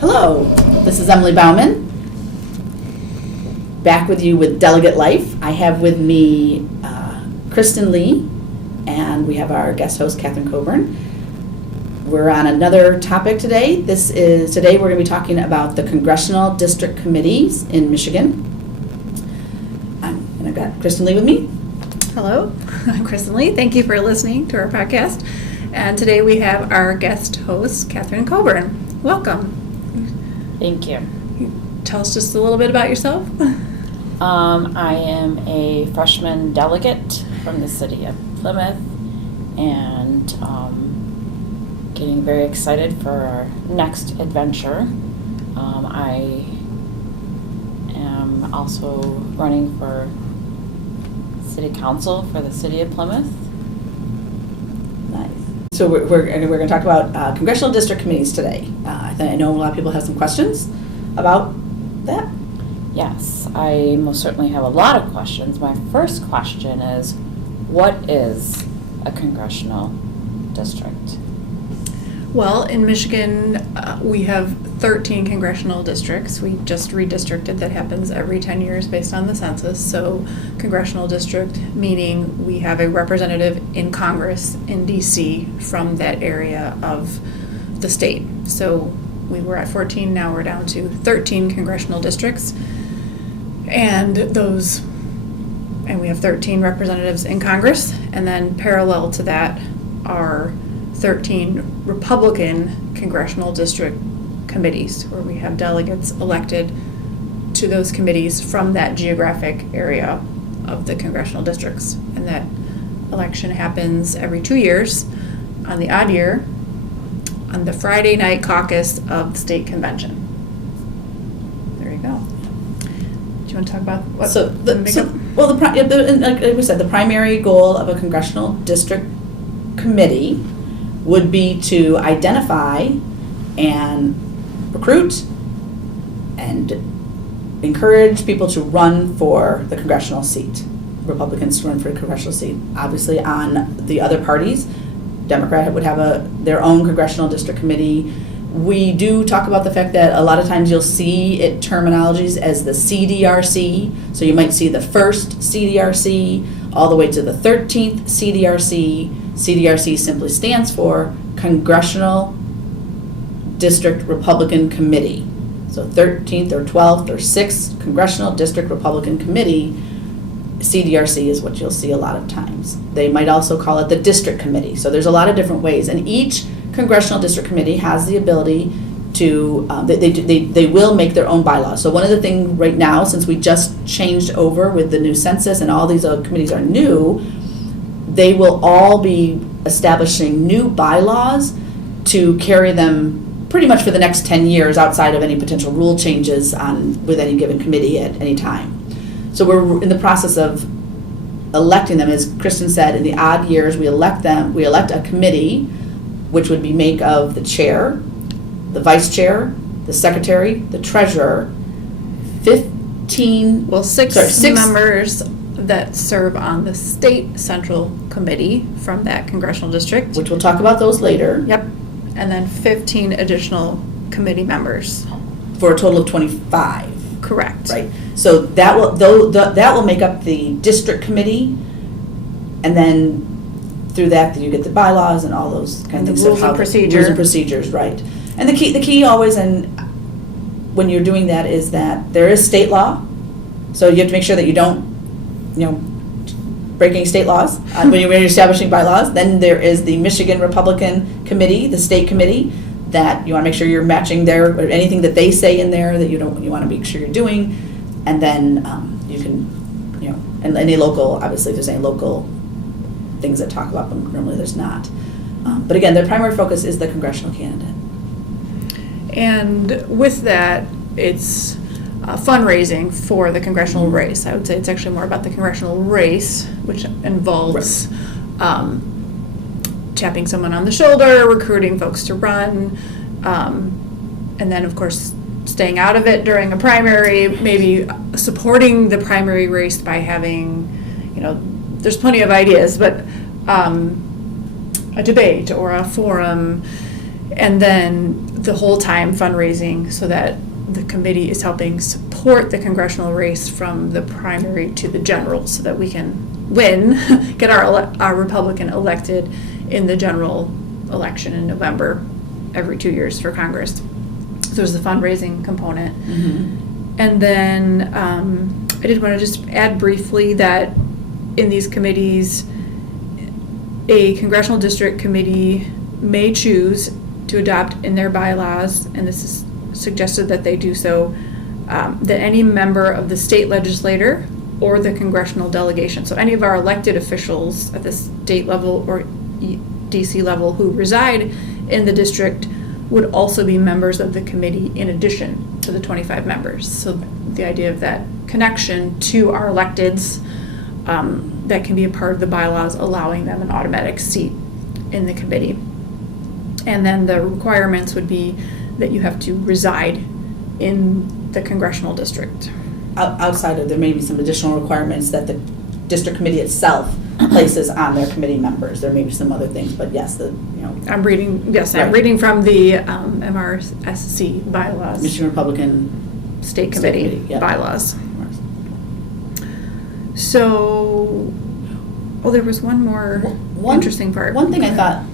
Hello, this is Emily Bauman, back with you with Delegate Life. I have with me Kristen Lee, and we have our guest host, Catherine Coburn. We're on another topic today. Today we're going to be talking about the Congressional District Committees in Michigan. And I've got Kristen Lee with me. Hello, I'm Kristen Lee. Thank you for listening to our podcast. And today we have our guest host, Catherine Coburn. Welcome. Thank you. Tell us just a little bit about yourself. I am a freshman delegate from the city of Plymouth, and getting very excited for our next adventure. I am also running for city council for the city of Plymouth. Nice. So we're going to talk about congressional district committees today. I know a lot of people have some questions about that. Yes, I most certainly have a lot of questions. My first question is, what is a congressional district? Well, in Michigan, we have 13 congressional districts. We just redistricted. That happens every 10 years based on the census. So congressional district meaning we have a representative in Congress in D.C. from that area of the state. So we were at 14, now we're down to 13 congressional districts. And we have 13 representatives in Congress, and then parallel to that are 13 Republican congressional district committees, where we have delegates elected to those committees from that geographic area of the congressional districts. And that election happens every 2 years. On the odd year, on the Friday night caucus of the state convention. There you go. Do you want to talk about what like we said, the primary goal of a congressional district committee would be to identify and recruit and encourage people to run for the congressional seat, Republicans to run for a congressional seat. Obviously, on the other parties, Democrat would have their own congressional district committee. We do talk about the fact that a lot of times you'll see it terminologies as the CDRC. So you might see the first CDRC all the way to the 13th CDRC. CDRC simply stands for Congressional District Republican Committee. So 13th or 12th or 6th Congressional District Republican Committee, CDRC is what you'll see a lot of times. They might also call it the district committee. So there's a lot of different ways, and each congressional district committee has the ability to, they will make their own bylaws. So one of the things right now, since we just changed over with the new census and all these other committees are new, they will all be establishing new bylaws to carry them pretty much for the next 10 years outside of any potential rule changes with any given committee at any time. So we're in the process of electing them. As Kristen said, in the odd years we elect a committee, which would be made of the chair, the vice chair, the secretary, the treasurer, 6 members that serve on the state central committee from that congressional district. Which we'll talk about those later. Yep. And then 15 additional committee members. For a total of 25. Correct. Right. So that will make up the district committee, and then through that you get the bylaws and all those kind of things. Rules and procedures. Rules and procedures, right. And the key always, and when you're doing that, is that there is state law, so you have to make sure that you don't, break any state laws when you're establishing bylaws. Then there is the Michigan Republican Committee, the state committee, that you want to make sure you're matching anything that they say in there that you want to make sure you're doing, and then you can, and any local, obviously if there's any local things that talk about them, normally there's not. But again, their primary focus is the congressional candidate. And with that, it's fundraising for the congressional race. I would say it's actually more about the congressional race, which involves tapping someone on the shoulder, recruiting folks to run, and then of course staying out of it during a primary, maybe supporting the primary race by having, there's plenty of ideas, but a debate or a forum, and then the whole time fundraising so that the committee is helping support the congressional race from the primary to the general so that we can win, get our Republican elected in the general election in November every 2 years for Congress. So there's the fundraising component. Mm-hmm. And then I did want to just add briefly that in these committees, a congressional district committee may choose to adopt in their bylaws, and this is suggested that they do so, that any member of the state legislature or the congressional delegation, so any of our elected officials at the state level or DC level who reside in the district would also be members of the committee in addition to the 25 members. So the idea of that connection to our electeds, that can be a part of the bylaws, allowing them an automatic seat in the committee. And then the requirements would be that you have to reside in the congressional district. Outside of, there may be some additional requirements that the district committee itself places on their committee members. There may be some other things, but yes, I'm reading Right. from the MRSC bylaws. Michigan Republican State Committee yeah. bylaws. So, there was one more interesting part. One thing I thought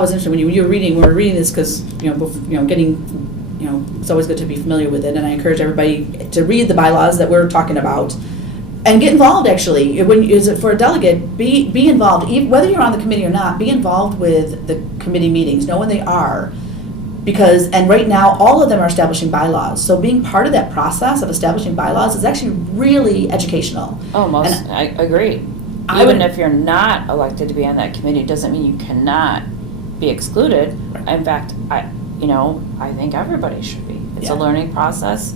was interesting when you were reading. We were reading this because it's always good to be familiar with it, and I encourage everybody to read the bylaws that we're talking about and get involved. Actually, for a delegate, be involved, whether you're on the committee or not. Be involved with the committee meetings. Know when they are. And right now, all of them are establishing bylaws. So being part of that process of establishing bylaws is actually really educational. I agree. Even if you're not elected to be on that committee, doesn't mean you cannot be excluded. Right. In fact, I think everybody should be. It's a Yeah. learning process,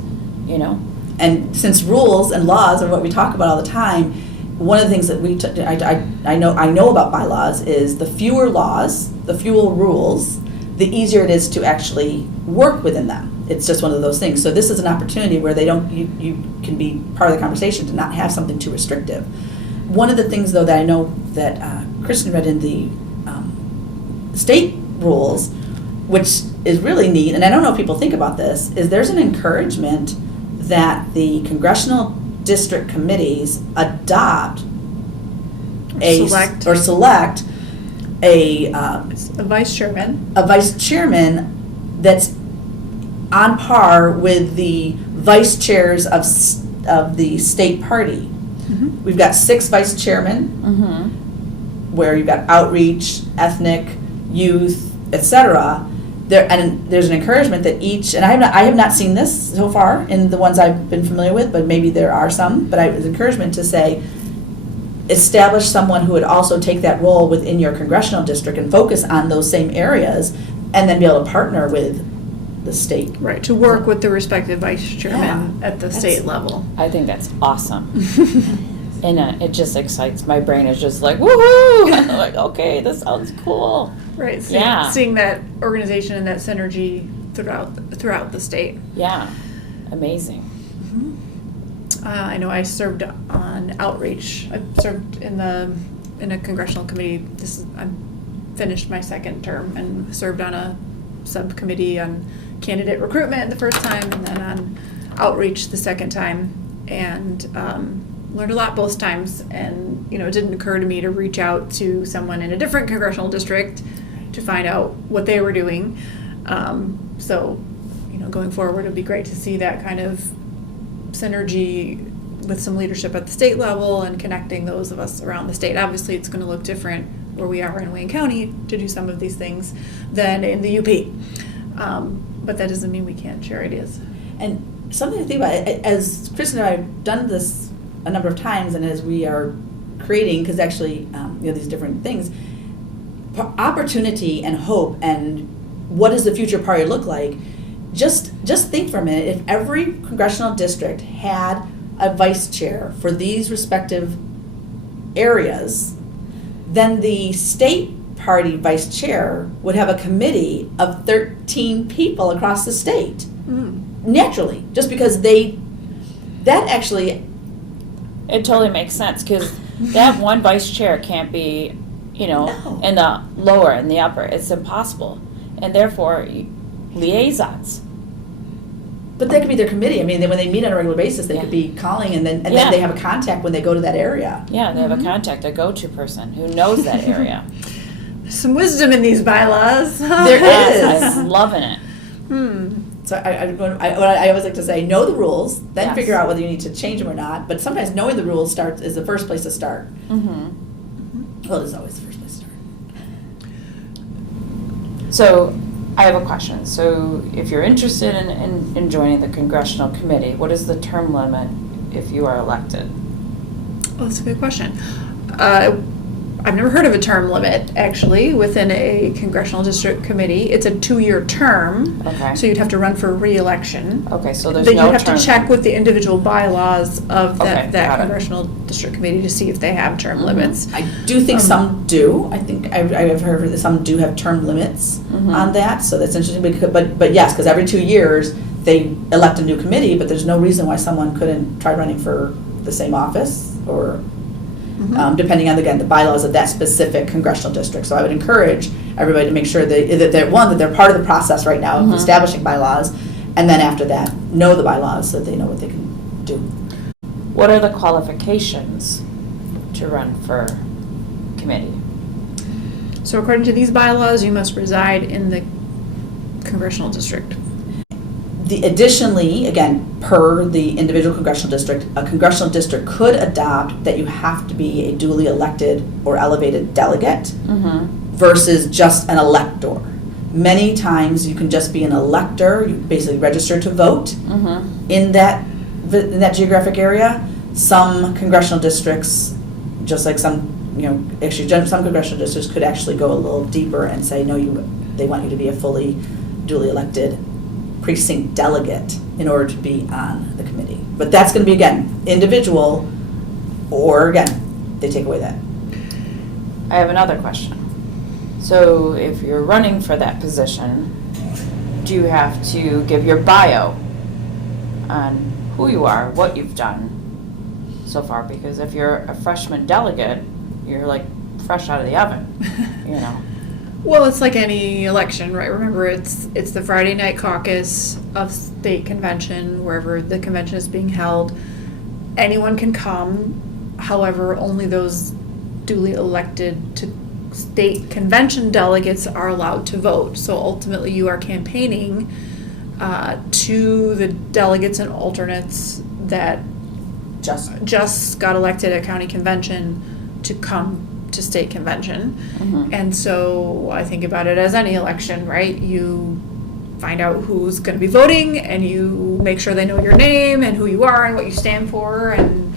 And since rules and laws are what we talk about all the time, one of the things that I know about bylaws is the fewer laws, the fewer rules, the easier it is to actually work within them. It's just one of those things. So this is an opportunity where you can be part of the conversation to not have something too restrictive. One of the things, though, that I know that Kristen read in the state rules, which is really neat, and I don't know if people think about this, is there's an encouragement that the congressional district committees adopt select a vice chairman. A vice chairman that's on par with the vice chairs of the state party. Mm-hmm. We've got 6 vice chairmen, where you've got outreach, ethnic, youth, etc. There's an encouragement that each, and I have not seen this so far in the ones I've been familiar with, but maybe there are some. But there's encouragement to say, establish someone who would also take that role within your congressional district and focus on those same areas, and then be able to partner with the state. Right, to work with the respective vice chairman at the state level. I think that's awesome. And it just excites my brain. Is just like, woohoo! I'm like, okay, this sounds cool. Right, seeing that organization and that synergy throughout the state. Yeah, amazing. I know I served on outreach. I served in a congressional committee. I finished my second term and served on a subcommittee on candidate recruitment the first time, and then on outreach the second time, and learned a lot both times. And it didn't occur to me to reach out to someone in a different congressional district to find out what they were doing. So going forward, it'd be great to see that kind of synergy with some leadership at the state level and connecting those of us around the state. Obviously, it's going to look different where we are in Wayne County to do some of these things than in the UP. But that doesn't mean we can't share ideas. And something to think about, as Kristen and I have done this a number of times, and as we are creating, because actually, these different things, opportunity and hope, and what does the future party look like? Just think for a minute. If every congressional district had a vice chair for these respective areas, then the state party vice chair would have a committee of 13 people across the state. Naturally, just because it totally makes sense, because that one vice chair can't be, No. in the lower and the upper. It's impossible. And therefore, liaisons. But that could be their committee. I mean, when they meet on a regular basis, they Yeah. could be calling and then Yeah. they have a contact when they go to that area. Yeah, they have a contact, a go-to person who knows that area. Some wisdom in these bylaws. There Yes, is. I'm loving it. So I always like to say, know the rules, then Yes. figure out whether you need to change them or not. But sometimes knowing the rules is the first place to start. Mm-hmm. Well, it is always the first place to start. So I have a question. So if you're interested in joining the Congressional Committee, what is the term limit if you are elected? Oh, that's a good question. I've never heard of a term limit, actually, within a congressional district committee. It's a 2-year term. Okay. So you'd have to run for re-election. Okay, so there's Then no you'd have term. to check with the individual bylaws of Okay, that got it. congressional district committee to see if they have term Mhm. limits. I do think some do. I think I've heard that some do have term limits Mhm. on that, so that's interesting. But yes, because every 2 years they elect a new committee, but there's no reason why someone couldn't try running for the same office or depending on, again, the bylaws of that specific congressional district. So I would encourage everybody to make sure that they're part of the process right now of Mhm. establishing bylaws, and then after that, know the bylaws so that they know what they can do. What are the qualifications to run for committee? So according to these bylaws, you must reside in the congressional district. Additionally, again, per the individual congressional district, a congressional district could adopt that you have to be a duly elected or elevated delegate Mm-hmm. versus just an elector. Many times you can just be an elector, you basically register to vote Mm-hmm. in that geographic area. Some congressional districts, just like some congressional districts could actually go a little deeper and say, no, they want you to be a fully duly elected precinct delegate in order to be on the committee. But that's going to be, again, individual, or again, they take away that. I have another question. So if you're running for that position, do you have to give your bio on who you are, what you've done so far? Because if you're a freshman delegate, you're like fresh out of the oven, you know. Well, it's like any election, right? Remember, it's the Friday night caucus of state convention, wherever the convention is being held. Anyone can come. However, only those duly elected to state convention delegates are allowed to vote. So ultimately, you are campaigning to the delegates and alternates that just got elected at county convention to come to state convention. Mm-hmm. And so I think about it as any election, right? You find out who's going to be voting, and you make sure they know your name and who you are and what you stand for, and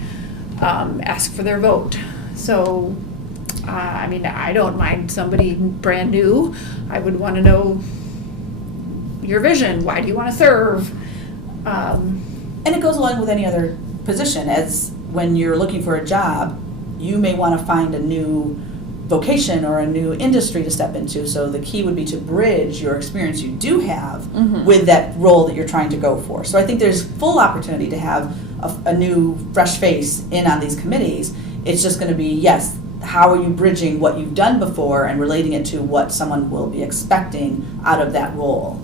ask for their vote. So, I mean, I don't mind somebody brand new. I would want to know your vision. Why do you want to serve? And it goes along with any other position, as when you're looking for a job, you may want to find a new vocation or a new industry to step into. So the key would be to bridge your experience you do have Mhm. with that role that you're trying to go for. So I think there's full opportunity to have a new, fresh face in on these committees. It's just going to be, yes, how are you bridging what you've done before and relating it to what someone will be expecting out of that role.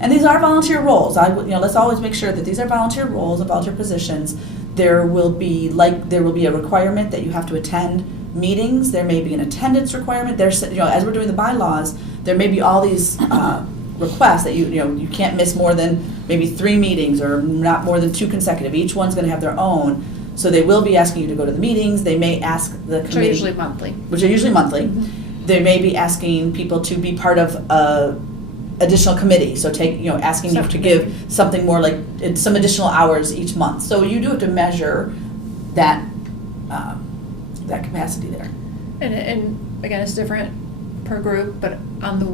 And these are volunteer roles. Let's always make sure that these are volunteer roles and volunteer positions. There will be a requirement that you have to attend meetings. There may be an attendance requirement. There's, as we're doing the bylaws, there may be all these requests that you can't miss more than maybe 3 meetings or not more than 2 consecutive. Each one's going to have their own. So they will be asking you to go to the meetings. They may ask the committee, Which are usually monthly. They may be asking people to be part of a additional committee. So asking you to give something more like some additional hours each month. So you do have to measure that that capacity there. And again, it's different per group, but on the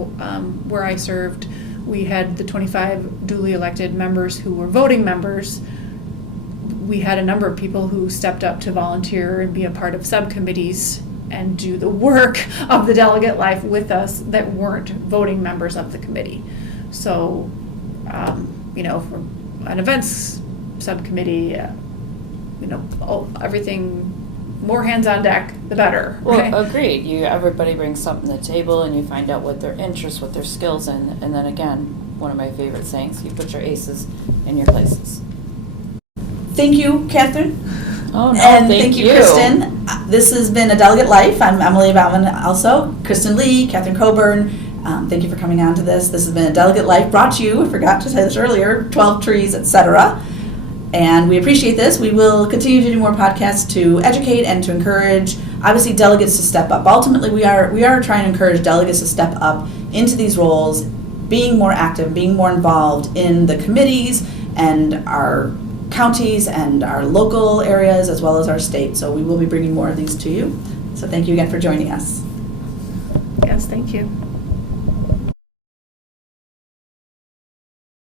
where I served, we had the 25 duly elected members who were voting members. We had a number of people who stepped up to volunteer and be a part of subcommittees and do the work of the delegate life with us that weren't voting members of the committee. So, for an events subcommittee, everything, more hands on deck, the better. Well, right? agreed. Everybody brings something to the table, and you find out what their interests, what their skills, and then again, one of my favorite sayings, you put your aces in your places. Thank you, Catherine. Oh, no, And thank you. Kristen. This has been A Delegate Life. I'm Emily Bauman also. Kristen Lee, Catherine Coburn. Thank you for coming on to this. This has been A Delegate Life brought to you, I forgot to say this earlier, 12 Trees, etc. And we appreciate this. We will continue to do more podcasts to educate and to encourage, obviously, delegates to step up. Ultimately, we are trying to encourage delegates to step up into these roles, being more active, being more involved in the committees and our counties and our local areas as well as our state. So we will be bringing more of these to you. So thank you again for joining us. Yes, thank you.